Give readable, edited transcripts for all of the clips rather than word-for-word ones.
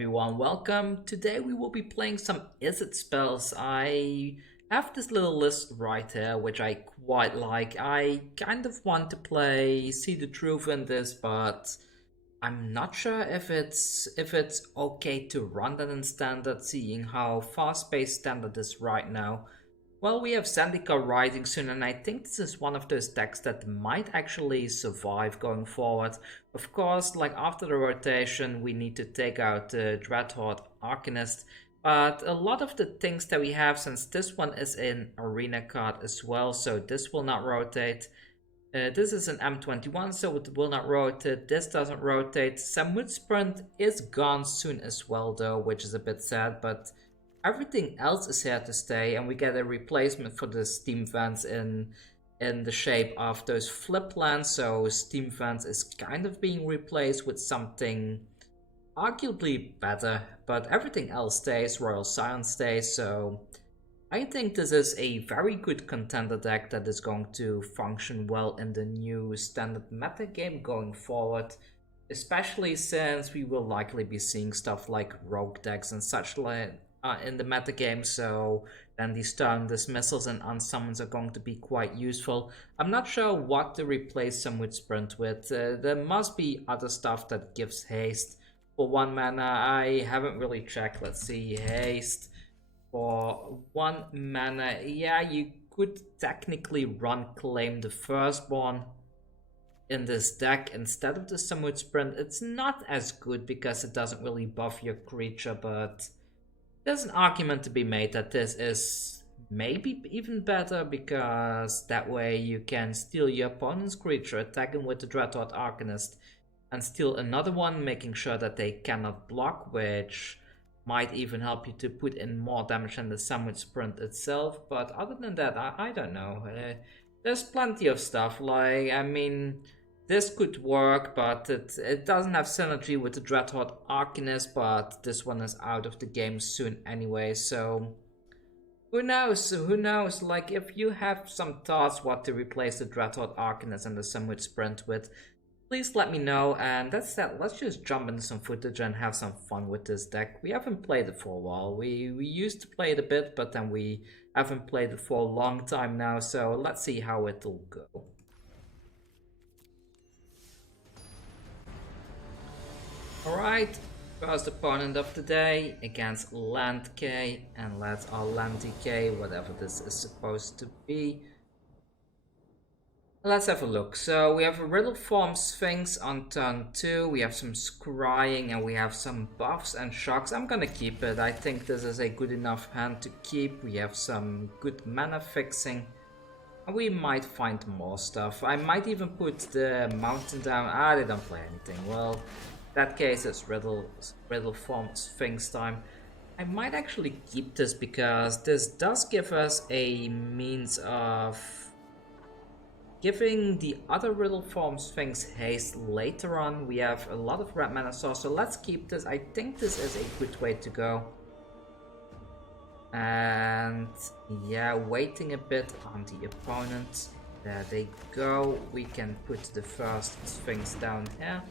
everyone, welcome. Today we will be playing some Izzet spells. I have this little list right here, which I quite like. I kind of want to play See the Truth in this, but I'm not sure if it's okay to run that in standard, seeing how fast-paced standard is right now. Well, we have Zendika Rising soon, and I think this is one of those decks that might actually survive going forward. Of course, like after the rotation, we need to take out the Dreadhorde Arcanist, but a lot of the things that we have, since this one is an arena card as well, so this will not rotate. This is an M21, so it will not rotate. This doesn't rotate. Samut Sprint is gone soon as well, though, which is a bit sad, but everything else is here to stay, and we get a replacement for the Steam Vents in the shape of those flip lands. So Steam Vents is kind of being replaced with something arguably better, but everything else stays. Royal Scions stays, so I think this is a very good contender deck that is going to function well in the new standard meta game going forward, especially since we will likely be seeing stuff like rogue decks and such like in the metagame, so then the Stern Dismissals and Unsummons are going to be quite useful. I'm not sure what to replace Samut Sprint with. There must be other stuff that gives haste for 1 mana. I haven't really checked. Let's see, haste for 1 mana. Yeah, you could technically run Claim the Firstborn in this deck instead of the Samut Sprint. It's not as good because it doesn't really buff your creature, but there's an argument to be made that this is maybe even better, because that way you can steal your opponent's creature, attack him with the Dreadhorde Arcanist, and steal another one, making sure that they cannot block, which might even help you to put in more damage than the Samut Sprint itself. But other than that, I don't know. There's plenty of stuff. Like, I mean, this could work, but it doesn't have synergy with the Dreadhorde Arcanist, but this one is out of the game soon anyway, so who knows, who knows? Like, if you have some thoughts what to replace the Dreadhorde Arcanist and the Samut Sprint with, please let me know. And that's that. Let's just jump into some footage and have some fun with this deck. We haven't played it for a while. We used to play it a bit, but then we haven't played it for a long time now, so let's see how it'll go. Alright, first opponent of the day against Land K, and let's our Land DK, whatever this is supposed to be. Let's have a look. So we have a Riddleform Sphinx on turn 2, we have some Scrying, and we have some buffs and shocks. I'm gonna keep it. I think this is a good enough hand to keep. We have some good mana fixing, and we might find more stuff. I might even put the mountain down. They don't play anything. Well, that case it's Riddleform Sphinx time. I might actually keep this because this does give us a means of giving the other Riddleform Sphinx haste later on. We have a lot of red mana source, so let's keep this. I think this is a good way to go. And yeah, waiting a bit on the opponent. There they go. We can put the first Sphinx down here.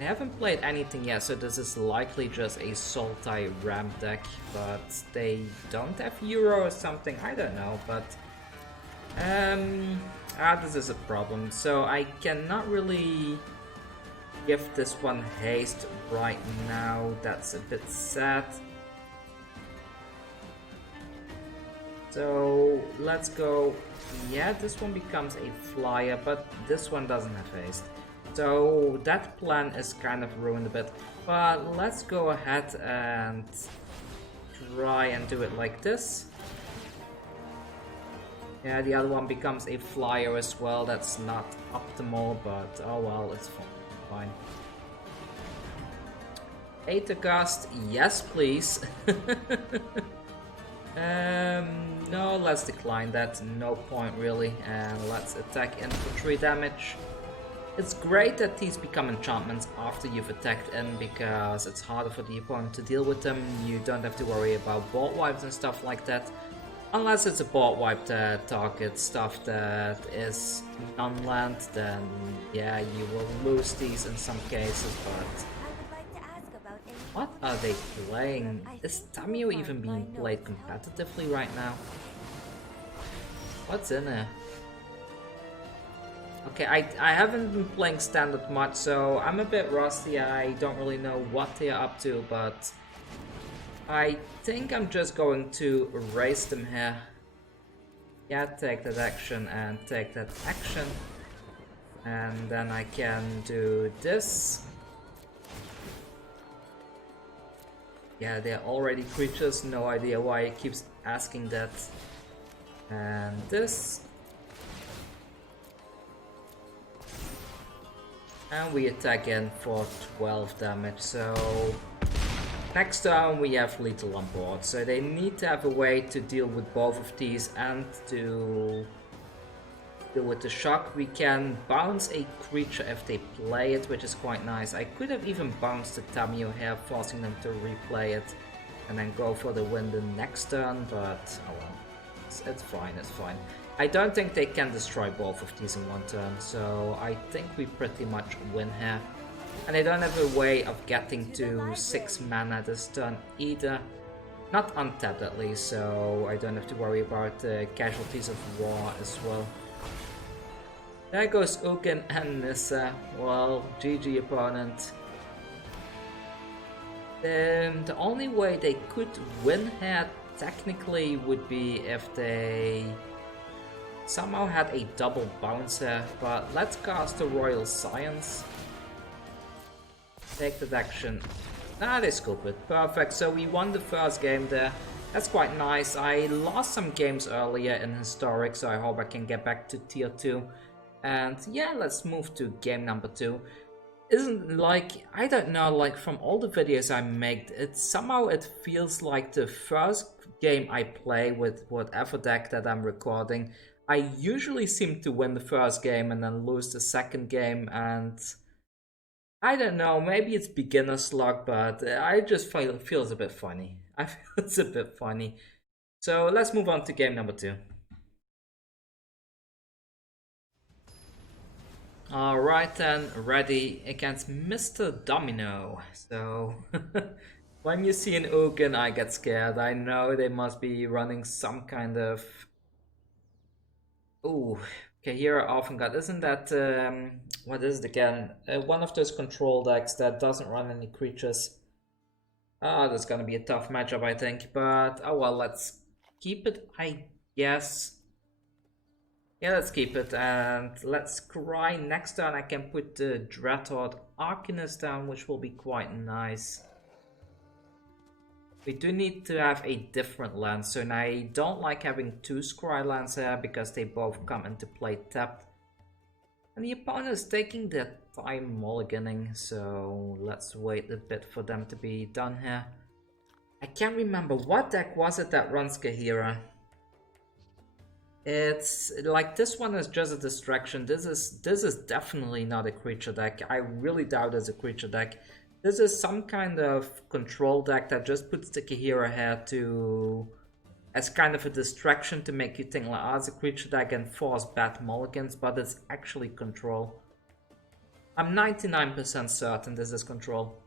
I haven't played anything yet, so this is likely just a Sultai Ram deck, but they don't have Euro or something, I don't know, but this is a problem. So I cannot really give this one haste right now. That's a bit sad. So let's go. Yeah, this one becomes a flyer, but this one doesn't have haste. So that plan is kind of ruined a bit, but let's go ahead and try and do it like this. Yeah, the other one becomes a flyer as well. That's not optimal, but oh well, it's fine. 8 August, yes please. No, let's decline that, no point really, and let's attack in for 3 damage. It's great that these become enchantments after you've attacked in, because it's harder for the opponent to deal with them. You don't have to worry about board wipes and stuff like that. Unless it's a board wipe that targets stuff that is non-land, then yeah, you will lose these in some cases, but What are they playing? Is Tamio even being played competitively right now? What's in it? Okay, I haven't been playing Standard much, so I'm a bit rusty. I don't really know what they're up to, but I think I'm just going to erase them here. Yeah, take that action and take that action. And then I can do this. Yeah, they're already creatures, no idea why it keeps asking that. And this. And we attack in for 12 damage, so next turn we have Lethal on board, so they need to have a way to deal with both of these and to deal with the shock. We can bounce a creature if they play it, which is quite nice. I could have even bounced the Tamio here, forcing them to replay it and then go for the win the next turn, but oh well, it's fine, it's fine. I don't think they can destroy both of these in one turn, so I think we pretty much win here. And they don't have a way of getting to 6 mana this turn either. Not untapped at least, so I don't have to worry about casualties of war as well. There goes Ugin and Nissa. Well, GG opponent. The only way they could win here technically would be if they somehow had a double bouncer, but let's cast the Royal Scions. Take that action. Ah, they scoop it. Perfect, so we won the first game there. That's quite nice. I lost some games earlier in Historic, so I hope I can get back to tier 2. And yeah, let's move to game number 2. Isn't like, I don't know, like from all the videos I make, somehow it feels like the first game I play with whatever deck that I'm recording, I usually seem to win the first game and then lose the second game, and I don't know, maybe it's beginner's luck, but I just feel it's a bit funny. I feel it's a bit funny. So let's move on to game number 2. Alright then, ready against Mr. Domino. So when you see an Ugin, I get scared. I know they must be running some kind of... Ooh, okay, here I often got, isn't that, what is it again? One of those control decks that doesn't run any creatures. Ah, that's gonna be a tough matchup, I think, but oh well, let's keep it, I guess. Yeah, let's keep it, and let's cry. Next turn I can put the Dreadhorde Arcanist down, which will be quite nice. We do need to have a different land, so I don't like having 2 Scry lands here because they both come into play tapped. And the opponent is taking their time mulliganing, so let's wait a bit for them to be done here. I can't remember, what deck was it that runs Kahira? It's like, this one is just a distraction. This is definitely not a creature deck. I really doubt it's a creature deck. This is some kind of control deck that just puts the Kahira here to as kind of a distraction to make you think like, oh, it's a creature deck and force bad mulligans, but it's actually control. I'm 99% certain this is control.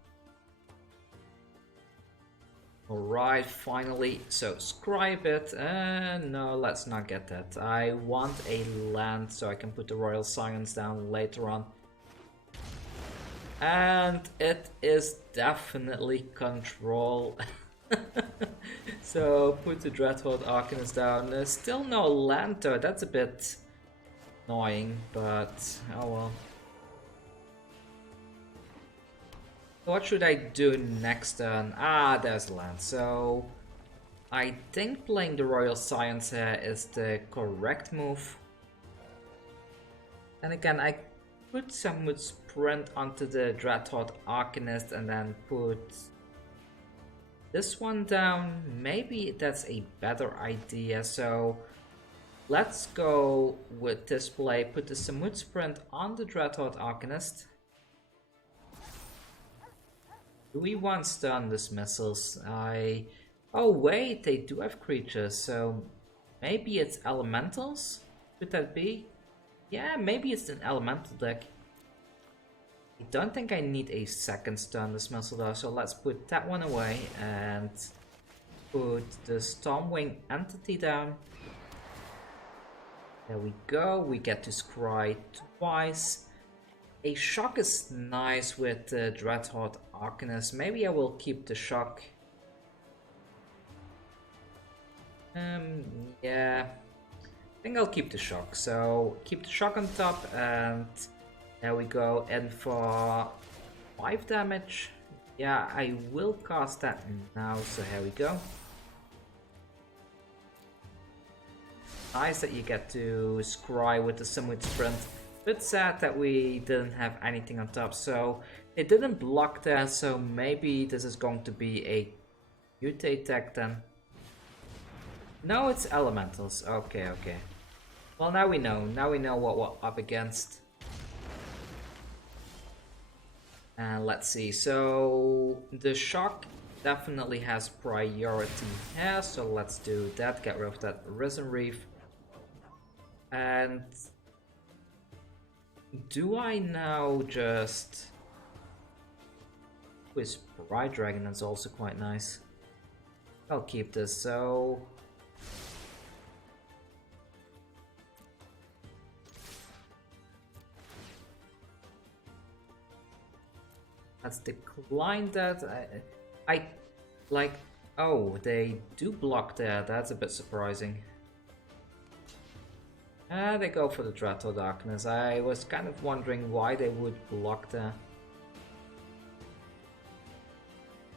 Alright, finally. So, scribe it. No, let's not get that. I want a land so I can put the Royal Scions down later on. And it is definitely control. So, put the Dreadhorde Arcanist down. There's still no land though. That's a bit annoying, but oh well. What should I do next turn? Ah, there's land. So I think playing the Royal Scions here is the correct move. And again, I put Samut Sprint onto the Dreadhorde Arcanist and then put this one down. Maybe that's a better idea. So let's go with this play. Put the Samut Sprint on the Dreadhorde Arcanist. Do we want Stern Dismissals? Oh wait, they do have creatures, so maybe it's elementals? Could that be? Yeah, maybe it's an elemental deck. I don't think I need a second Stern Dismissal though, so let's put that one away and put the Stormwing Entity down. There we go, we get to scry twice. A shock is nice with Dreadhorde Arcanist. Maybe I will keep the shock. Yeah, I think I'll keep the shock. So keep the shock on top, and there we go. And for 5 damage, yeah, I will cast that now. So here we go. Nice that you get to scry with the Samut sprint. Bit sad that we didn't have anything on top, so it didn't block there, so maybe this is going to be a mutate deck then. No, it's elementals. Okay, okay. Well, now we know what we're up against. And let's see, so the shock definitely has priority here, so let's do that, get rid of that Risen Reef. And do I now just... with Sprite Dragon, that's also quite nice. I'll keep this, so... let's decline that. I like... oh, they do block there, that's a bit surprising. They go for the Dreadhorde Arcanist. I was kind of wondering why they would block there.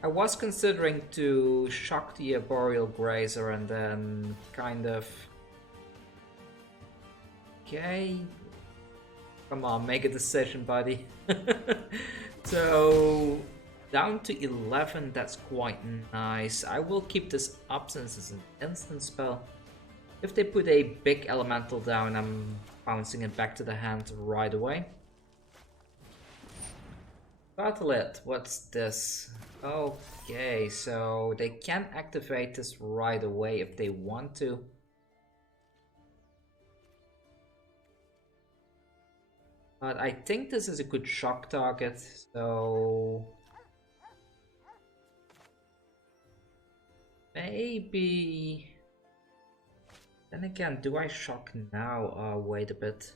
I was considering to shock the Boreal Grazer and then kind of... okay... come on, make a decision, buddy. So... down to 11, that's quite nice. I will keep this up since it's an instant spell. If they put a big elemental down, I'm bouncing it back to the hand right away. Battle it, what's this? Okay, so they can activate this right away if they want to. But I think this is a good shock target, so... maybe... then again, do I shock now? Wait a bit.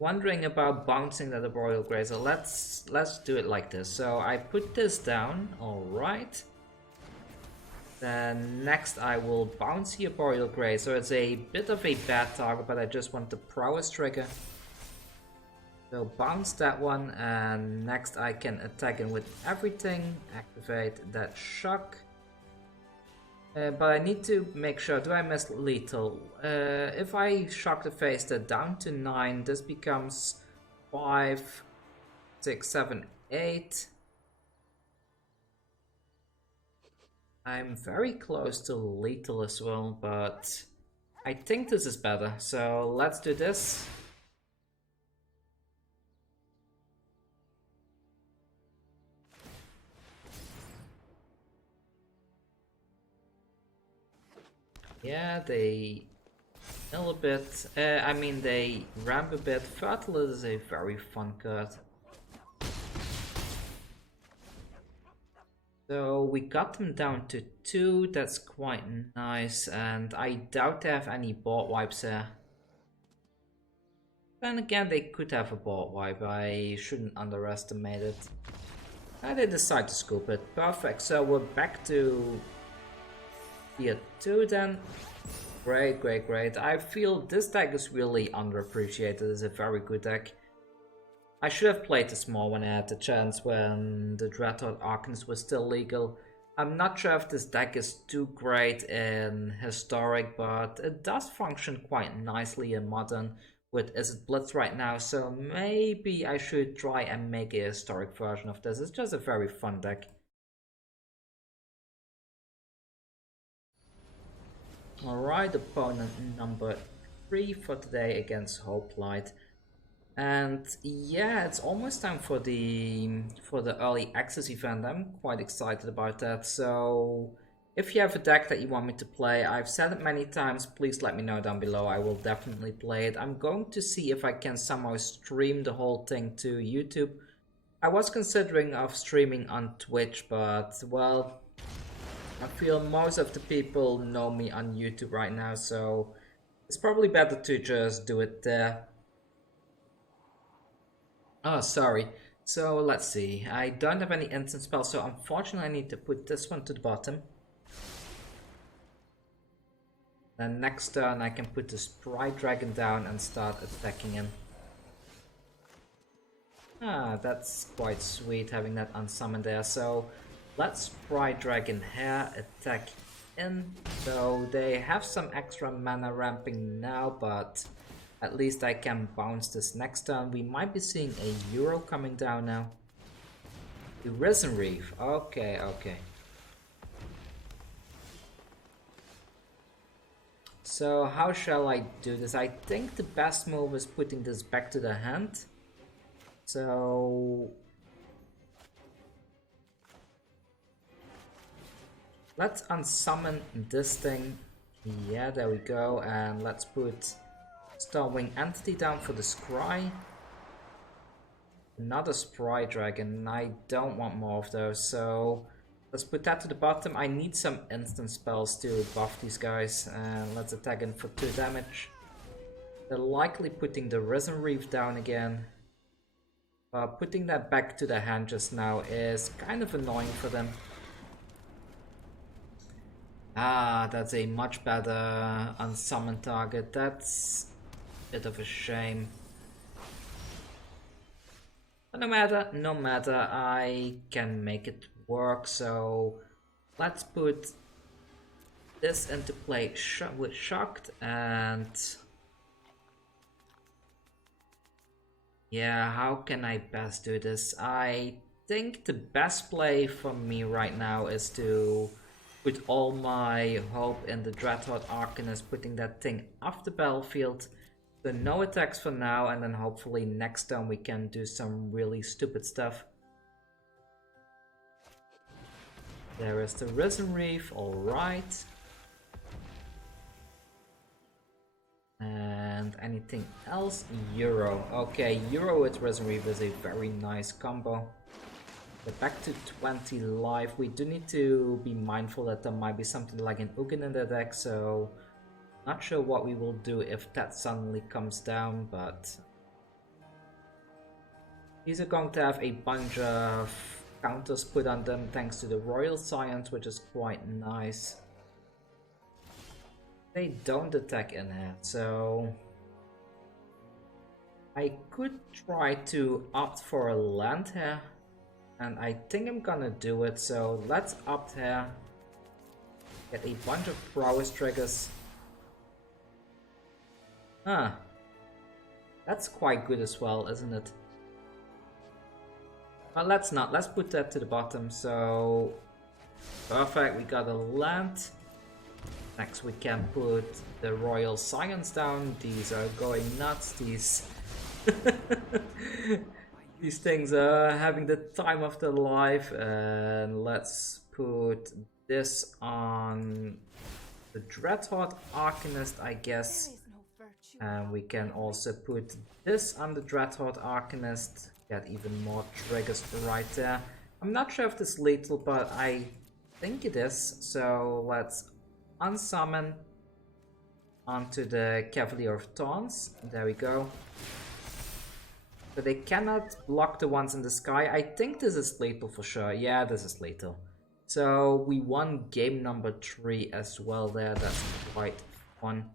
Wondering about bouncing that Royal Grazer. Let's do it like this. So I put this down, alright. Then next I will bounce here Royal Grazer. It's a bit of a bad target, but I just want the prowess trigger. So bounce that one, and next I can attack him with everything, activate that shock. But I need to make sure, do I miss lethal? If I shock the face that down to 9, this becomes 5, 6, 7, 8. I'm very close to lethal as well, but I think this is better. So let's do this. Yeah, they mill a bit. I mean, they ramp a bit. Fertile is a very fun card. So we got them down to 2. That's quite nice, and I doubt they have any board wipes here. Then again, they could have a board wipe. I shouldn't underestimate it. And they decide to scoop it. Perfect. So we're back to Tier 2 then. Great, great, great. I feel this deck is really underappreciated. It's a very good deck. I should have played the small when I had the chance when the Dreadhorde Arcanist was still legal. I'm not sure if this deck is too great in Historic, but it does function quite nicely in Modern with Izzet Blitz right now, so maybe I should try and make a Historic version of this. It's just a very fun deck. Alright, opponent number 3 for today against Hoplite. And yeah, it's almost time for the early access event. I'm quite excited about that. So If you have a deck that you want me to play, I've said it many times, please let me know down below. I will definitely play it. I'm going to see if I can somehow stream the whole thing to YouTube. I was considering of streaming on Twitch, but well, I feel most of the people know me on YouTube right now, so it's probably better to just do it there. Oh, sorry. So let's see. I don't have any instant spells, so unfortunately I need to put this one to the bottom. Then next turn I can put the Sprite Dragon down and start attacking him. Ah, that's quite sweet having that Unsummon there. So let's Sprite Dragon here, attack in. So they have some extra mana ramping now, but at least I can bounce this next turn. We might be seeing a Euro coming down now. The Risen Reef. Okay, okay. So how shall I do this? I think the best move is putting this back to the hand. So let's unsummon this thing. Yeah, there we go. And let's put Stormwing Entity down for the scry. Another Sprite Dragon. I don't want more of those, so let's put that to the bottom. I need some instant spells to buff these guys. And let's attack in for 2 damage. They're likely putting the Risen Reef down again. Putting that back to the hand just now is kind of annoying for them. Ah, that's a much better unsummoned target. That's a bit of a shame. But no matter, I can make it work. So let's put this into play with Shocked and... yeah, how can I best do this? I think the best play for me right now is to put all my hope in the Dreadhorde Arcanist, putting that thing off the battlefield. So no attacks for now, and then hopefully next turn we can do some really stupid stuff. There is the Risen Reef, alright. And anything else? Euro. Okay, Euro with Risen Reef is a very nice combo. But back to 20 life. We do need to be mindful that there might be something like an Ugin in the deck, so not sure what we will do if that suddenly comes down, but these are going to have a bunch of counters put on them thanks to the Royal Scions, which is quite nice. They don't attack in here, so I could try to opt for a land here, and I think I'm gonna do it. So let's opt here, get a bunch of prowess triggers. Ah, that's quite good as well, isn't it? Well, let's not. Let's put that to the bottom. So perfect, we got a land. Next we can put the Royal Scions down. These are going nuts. These these things are having the time of their life. And let's put this on the Dreadhorde Arcanist, I guess. And we can also put this on the Dreadhorde Arcanist. Get even more triggers right there. I'm not sure if this is lethal, but I think it is. So let's unsummon onto the Cavalier of Taunts. There we go. So they cannot block the ones in the sky. I think this is lethal for sure. Yeah, this is lethal. So we won game number 3 as well there. That's quite fun.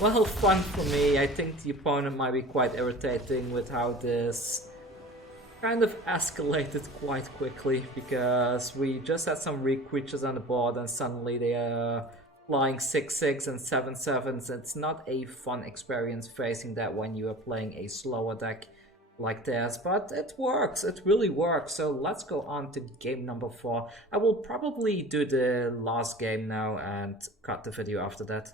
Well, fun for me. I think the opponent might be quite irritating with how this kind of escalated quite quickly, because we just had some weak creatures on the board and suddenly they are flying 6/6 and 7/7s. It's not a fun experience facing that when you are playing a slower deck like theirs, but it works, it really works. So let's go on to game number 4. I will probably do the last game now and cut the video after that.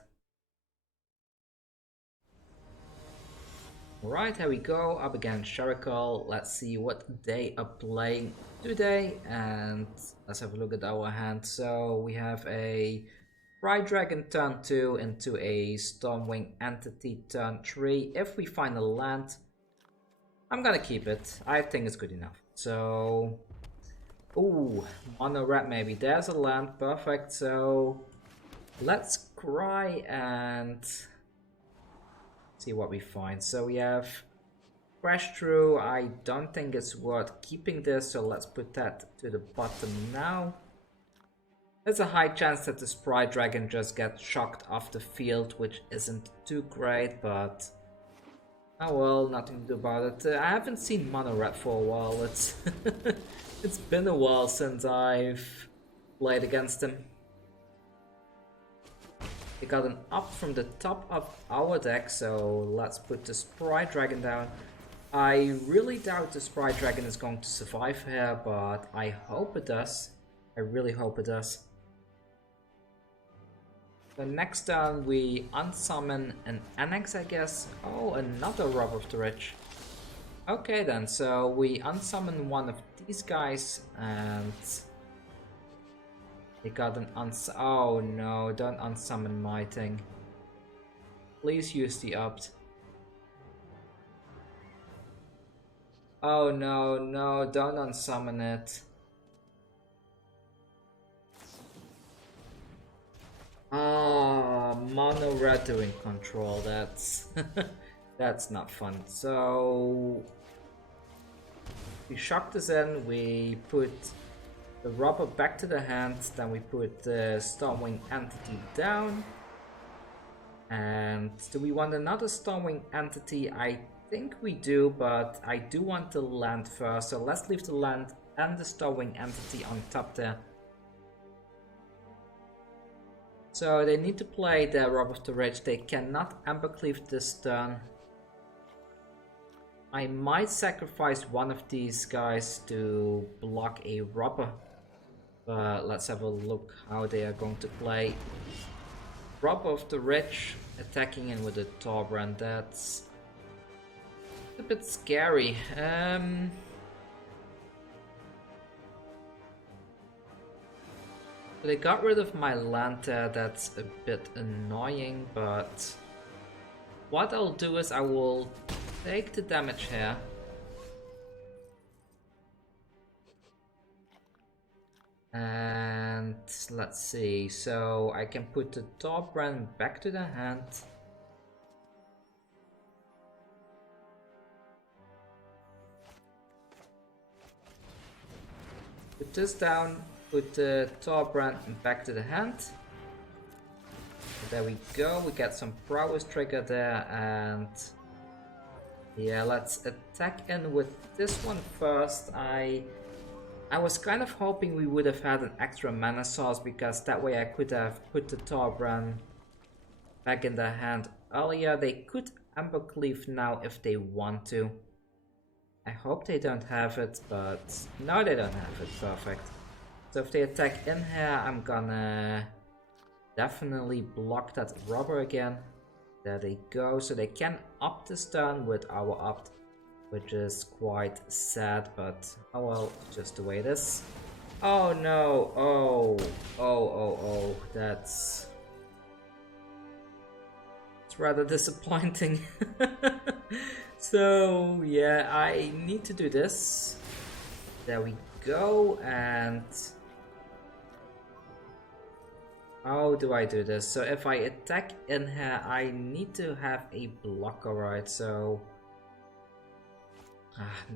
Right, here we go, up against Sharikal. Let's see what they are playing today, and let's have a look at our hand. So we have a Sprite Dragon turn 2 into a Stormwing Entity turn 3. If we find a land, I'm gonna keep it. I think it's good enough. So, ooh, mono red maybe. There's a land, perfect. So let's cry and see what we find. So we have Crash Through. I don't think it's worth keeping this, so let's put that to the bottom now. There's a high chance that the Sprite Dragon just gets shocked off the field, which isn't too great, but oh well, nothing to do about it. I haven't seen Mono Red for a while. It's it's been a while since I've played against him. They got an up from the top of our deck, so let's put the Sprite Dragon down. I really doubt the Sprite Dragon is going to survive here, but I hope it does. I really hope it does. So next turn we unsummon an Annex, I guess. Oh, another Rob of the Rich. Okay then, so we unsummon one of these guys and they got an oh no, don't unsummon my thing. Please use the opt. Oh no, no, don't unsummon it. Ah, mono red doing control, that's that's not fun. So we shock this in, we put the rubber back to the hand, then we put the Stormwing Entity down. And do we want another Stormwing Entity? I think we do, but I do want the land first, so let's leave the land and the Stormwing Entity on top there. So they need to play the Rob of the Rich. They cannot Embercleave this turn. I might sacrifice one of these guys to block a robber. But let's have a look how they are going to play. Rob of the Rich attacking in with a Torbrand. That's a bit scary. They got rid of my land there. That's a bit annoying, but what I'll do is I will take the damage here. And let's see, so I can put the Torbrand back to the hand. Put this down, put the Torbrand back to the hand. There we go, we get some prowess trigger there, and yeah, let's attack in with this one first. I was kind of hoping we would have had an extra mana source, because that way I could have put the Torbrand back in their hand earlier. They could Embercleave now if they want to. I hope they don't have it, but no, they don't have it. Perfect. So if they attack in here, I'm gonna definitely block that robber again. There they go. So they can opt this turn with our opt, which is quite sad, but oh well, just the way it is. Oh no, oh, that's it's rather disappointing. So yeah, I need to do this. There we go, and how do I do this? So if I attack in here, I need to have a blocker, right? So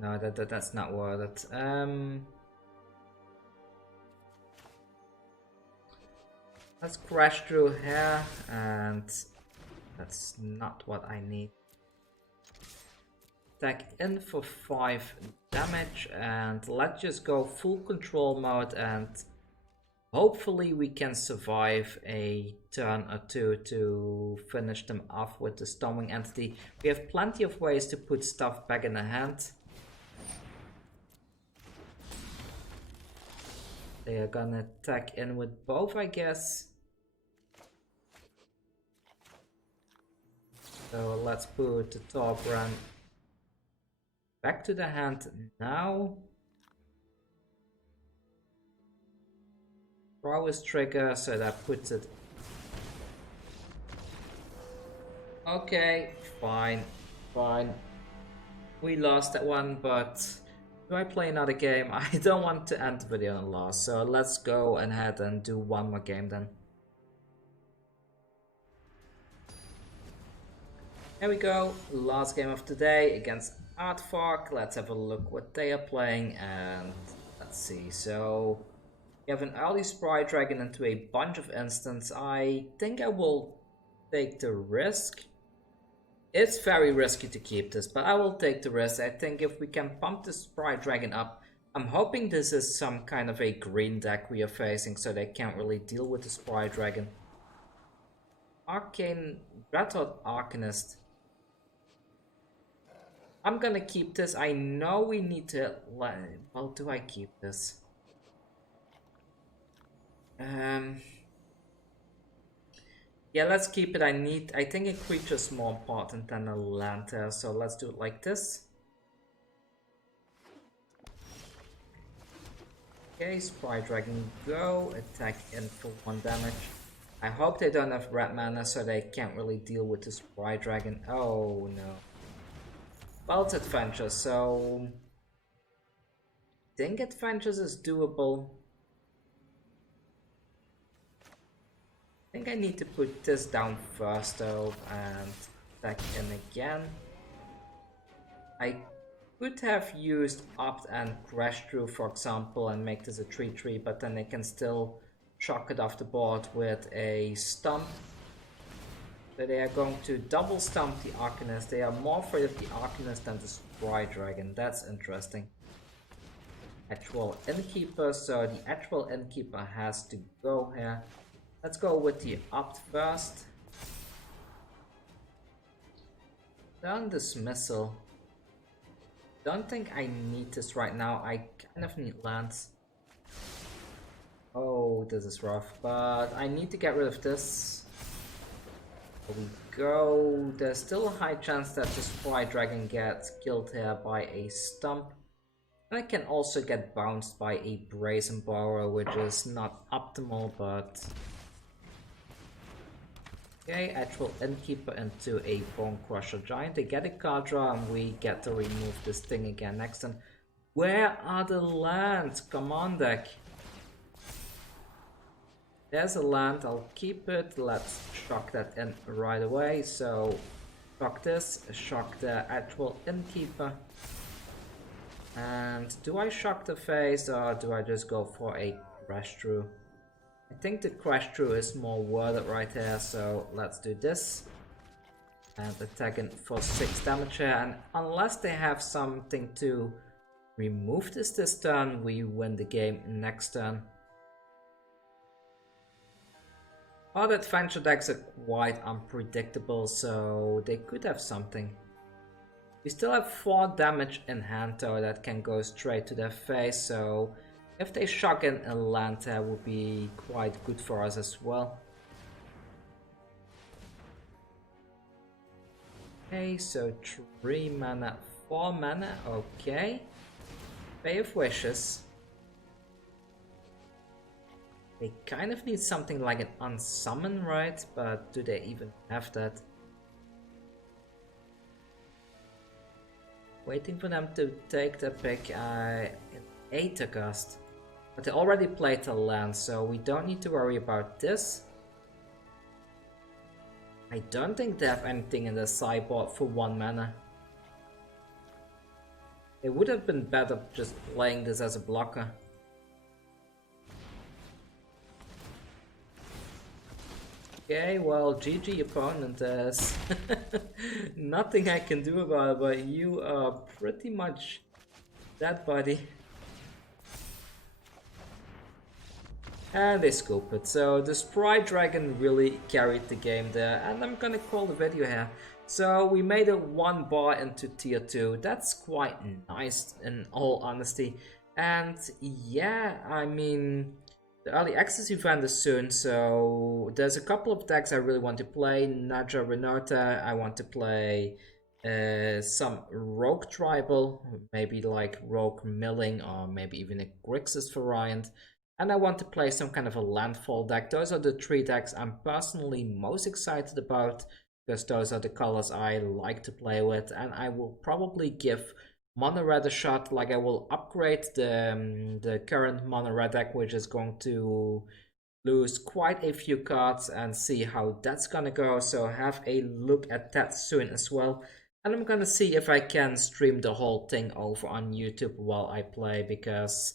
no, that's not worth it. Let's crash through here, and that's not what I need. Attack in for 5 damage, and let's just go full control mode, and hopefully we can survive a turn or two to finish them off with the Stormwing Entity. We have plenty of ways to put stuff back in the hand. They are gonna attack in with both, I guess. So let's put the Torbrand back to the hand now. Throw his trigger, so that puts it. Okay, fine, fine. We lost that one, but do I play another game? I don't want to end the video on a loss, so let's go ahead and do one more game then. Here we go, last game of the day against Artfark. Let's have a look what they are playing, and let's see. So you have an early Sprite Dragon into a bunch of instants. I think I will take the risk. It's very risky to keep this, but I will take the risk. I think if we can pump the Sprite Dragon up, I'm hoping this is some kind of a green deck we are facing, so they can't really deal with the Sprite Dragon. Dreadhorde Arcanist. I'm gonna keep this. I know we need to... Well, do I keep this? Yeah, let's keep it. I think a creature is more important than a land there, so let's do it like this. Okay, Sprite Dragon, go. Attack in for 1 damage. I hope they don't have red mana, so they can't really deal with the Sprite Dragon. Oh no. Well, it's Adventure, so... I think Adventures is doable. I think I need to put this down first though, and attack in again. I could have used Opt and Crash Through, for example, and make this a 3/3, but then they can still shock it off the board with a Stump. So they are going to double stump the Arcanist. They are more afraid of the Arcanist than the Sprite Dragon. That's interesting. Actual Innkeeper, so the actual Innkeeper has to go here. Let's go with the Opt first. Stern Dismissal. Don't think I need this right now. I kind of need lands. Oh, this is rough, but I need to get rid of this. There we go. There's still a high chance that the Sprite Dragon gets killed here by a Stump. And I can also get bounced by a Brazen Borrower, which is not optimal, but... Okay, actual Innkeeper into a Bone Crusher Giant. They get a card draw and we get to remove this thing again next turn. Where are the lands? Come on, deck. There's a land, I'll keep it. Let's shock that in right away. So, shock this, shock the actual Innkeeper. And do I shock the face or do I just go for a Crash Through? I think the Crash Through is more worth it right here, so let's do this. And attack in for 6 damage here, and unless they have something to remove this turn, we win the game next turn. Other adventure decks are quite unpredictable, so they could have something. We still have 4 damage in hand though that can go straight to their face, so if they shock in a land that would be quite good for us as well. Okay, so 3 mana, 4 mana, okay. Bay of Wishes. They kind of need something like an Unsummon, right? But do they even have that? Waiting for them to take the pick. Aethergust. But they already played the land, so we don't need to worry about this. I don't think they have anything in the sideboard for 1 mana. It would have been better just playing this as a blocker. Okay, well, GG opponent, there's nothing I can do about it, but you are pretty much dead, buddy. And they scoop it. So the Sprite Dragon really carried the game there, and I'm gonna call the video here. So we made it 1 bar into tier 2. That's quite nice in all honesty. And yeah, I mean, the early access event is soon, so there's a couple of decks I really want to play. Naja Renata, I want to play some rogue tribal, maybe like rogue milling or maybe even a Grixis variant. And I want to play some kind of a landfall deck. Those are the three decks I'm personally most excited about because those are the colors I like to play with. And I will probably give Mono Red a shot. Like I will upgrade the current Mono Red deck, which is going to lose quite a few cards, and see how that's gonna go. So have a look at that soon as well. And I'm gonna see if I can stream the whole thing over on YouTube while I play, because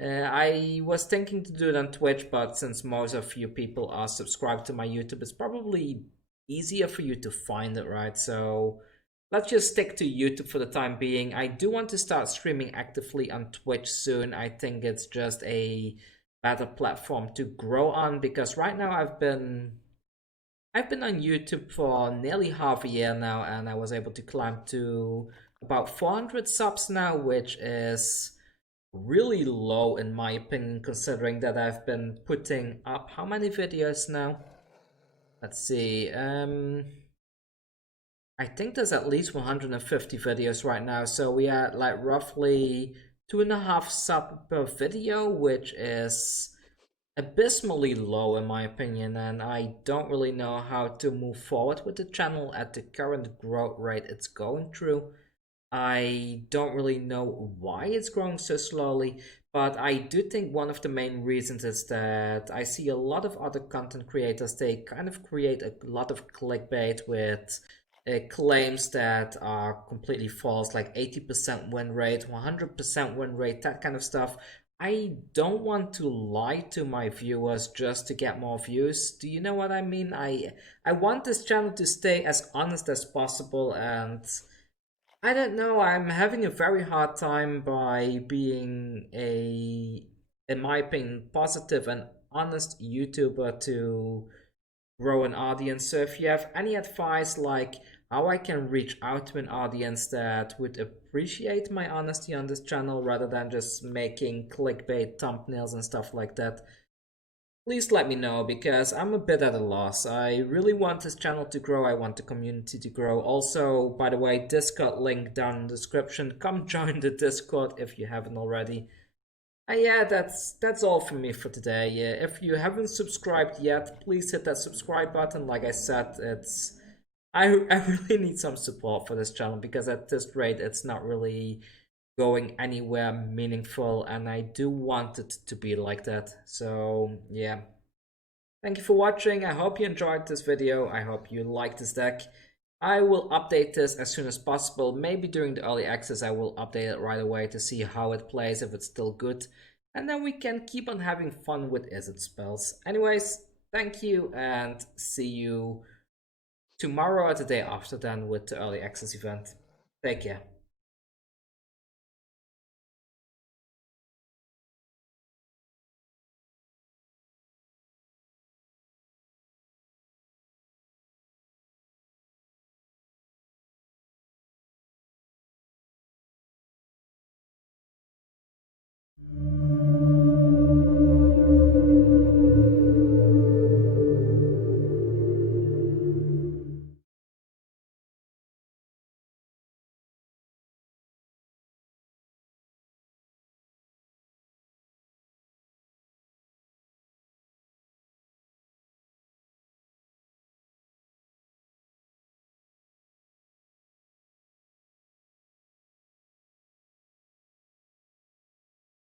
I was thinking to do it on Twitch, but since most of you people are subscribed to my YouTube, it's probably easier for you to find it, right? So let's just stick to YouTube for the time being. I do want to start streaming actively on Twitch soon. I think it's just a better platform to grow on, because right now I've been on YouTube for nearly half a year now, and I was able to climb to about 400 subs now, which is really low in my opinion, considering that I've been putting up how many videos now? Let's see. I think there's at least 150 videos right now, so we are like roughly 2.5 sub per video, which is abysmally low in my opinion, and I don't really know how to move forward with the channel at the current growth rate it's going through. I don't really know why it's growing so slowly, but I do think one of the main reasons is that I see a lot of other content creators, they kind of create a lot of clickbait with claims that are completely false, like 80% win rate, 100% win rate, that kind of stuff. I don't want to lie to my viewers just to get more views. Do you know what I mean? I want this channel to stay as honest as possible, and I don't know, I'm having a very hard time by being in my opinion, positive and honest YouTuber to grow an audience. So if you have any advice like how I can reach out to an audience that would appreciate my honesty on this channel rather than just making clickbait thumbnails and stuff like that, please let me know, because I'm a bit at a loss. I really want this channel to grow. I want the community to grow. Also, by the way, Discord link down in the description. Come join the Discord if you haven't already. And yeah, that's all from me for today. Yeah, if you haven't subscribed yet, please hit that subscribe button. Like I said, I really need some support for this channel, because at this rate, it's not really going anywhere meaningful, and I do want it to be like that. So yeah, thank you for watching. I hope you enjoyed this video. I hope you liked this deck. I will update this as soon as possible. Maybe during the early access I will update it right away to see how it plays, if it's still good, and then we can keep on having fun with Izzet spells. Anyways, thank you, and see you tomorrow or the day after then with the early access event. Take care.